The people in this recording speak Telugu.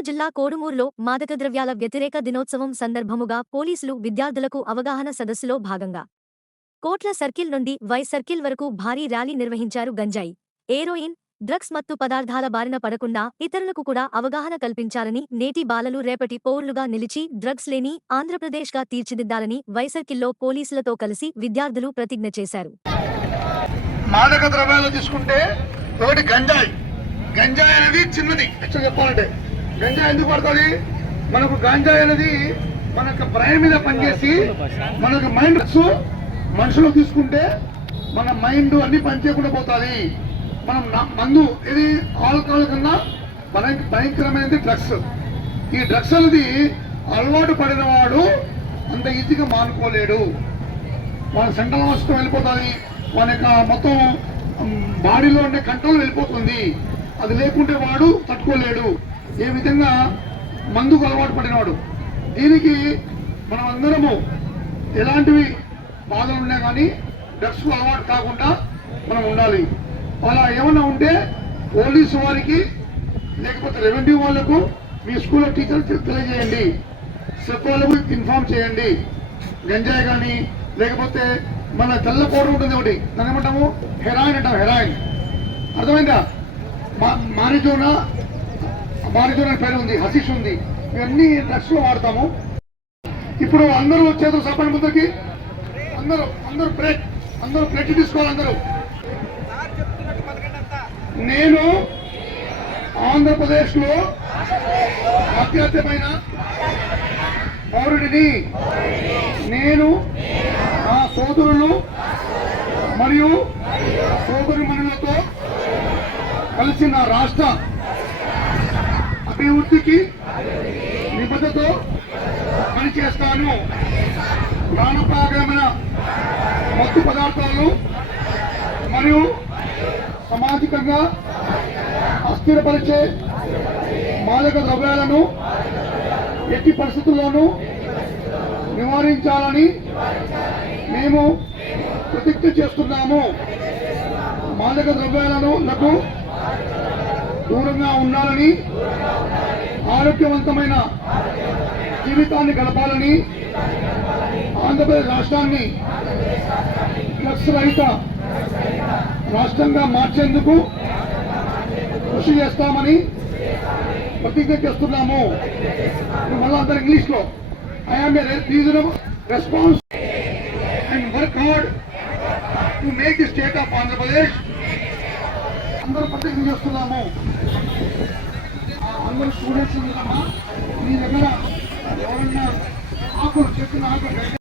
చిత్తూరు జిల్లా కోడుమూరులో మాదక ద్రవ్యాల వ్యతిరేక దినోత్సవం సందర్భముగా పోలీసులు విద్యార్థులకు అవగాహన సదస్సులో భాగంగా కోట్ల సర్కిల్ నుండి వై సర్కిల్ వరకు భారీ ర్యాలీ నిర్వహించారు. గంజాయి, హెరోయిన్, డ్రగ్స్ మత్తు పదార్థాల బారిన పడకుండా ఇతరులకు కూడా అవగాహన కల్పించాలని, నేటి బాలలు రేపటి పౌరులుగా నిలిచి డ్రగ్స్ లేని ఆంధ్రప్రదేశ్గా తీర్చిదిద్దాలని వై సర్కిల్లో పోలీసులతో కలిసి విద్యార్థులు ప్రతిజ్ఞ చేశారు. మాదక ద్రవ్యాలు తీసుకుంటే ఒకటి గంజాయి. గంజాయి అనేది చిన్నది. యాక్చువల్ చెప్పాలంటే గంజాయి ఎందుకు పడుతుంది? మనకు గంజాయి అనేది మనకు బ్రెయిన్ మీద పనిచేసి మనకు మైండ్ మనుషులు తీసుకుంటే మన మైండ్ అన్ని పనిచేయకుండా పోతుంది. మనం మందు ఇది ఆల్కహాల్ కన్నా భయంకరమైనది డ్రగ్స్. ఈ డ్రగ్స్ అనేది అలవాటు పడిన వాడు అంత ఈజీగా మానుకోలేడు. మన సెంట్రల్ మస్తం వెళ్ళిపోతుంది, మన యొక్క మొత్తం బాడీలో ఉండే కంట్రోల్ వెళ్ళిపోతుంది. అది లేకుంటే వాడు తట్టుకోలేడు. ఏ విధంగా మందుకు అలవాటు పడినవాడు. దీనికి మనం అందరము ఎలాంటివి బాధలు ఉన్నా కానీ డ్రగ్స్ అలవాటు కాకుండా మనం ఉండాలి. అలా ఏమన్నా ఉంటే పోలీసు వారికి లేకపోతే రెవెన్యూ వాళ్లకు మీ స్కూల్లో టీచర్స్ తెలియజేయండి, సెఫ్ వాళ్ళకు ఇన్ఫార్మ్ చేయండి. గంజాయి కానీ లేకపోతే మన తెల్ల పౌడర్ ఉంటుంది ఒకటి, దాన్ని ఏమంటాము హెరాయిన్ అంటాం. హెరాయిన్ అర్థమైందా? మారిజోనా అనే పేరు ఉంది, హసిష్ ఉంది. ఇవన్నీ డ్రగ్స్ లో వాడతాము. ఇప్పుడు అందరూ చేతులు సపడి ముందుకి అందరూ ప్లేట్ తీసుకోవాలి. అందరూ నేను ఆంధ్రప్రదేశ్ లో అత్యధికమైన పౌరుడిని. నేను నా సోదరులు మరియు సోదరిమణులతో కలిసి నా రాష్ట్ర అభివృద్ధికి నిబద్ధతతో పనిచేస్తాను. ప్రాణప్రాయమైన మత్తు పదార్థాలు మరియు సామాజికంగా అస్థిరపరిచే మాదక ద్రవ్యాలను ఎట్టి పరిస్థితుల్లోనూ నివారించాలని మేము ప్రతిజ్ఞ చేస్తున్నాము. మాదక ద్రవ్యాలకు దూరంగా ఉండాలని, ఆరోగ్యవంతమైన జీవితాన్ని గడపాలని, ఆంధ్రప్రదేశ్ రాష్ట్రాన్ని డ్రగ్స్ రహిత రాష్ట్రంగా మార్చేందుకు కృషి చేస్తామని ప్రతిజ్ఞ చేస్తున్నాము. మళ్ళీ అందరూ ఇంగ్లీష్ లో I am A reasonable response and work hard to make the state of Andhra Pradesh. అందరూ ప్రతిజ్ఞ చేస్తున్నాము. అందరూ స్టూడెంట్స్ మీ దగ్గర ఎవరన్నా ఆకులు చెప్పిన ఆకులు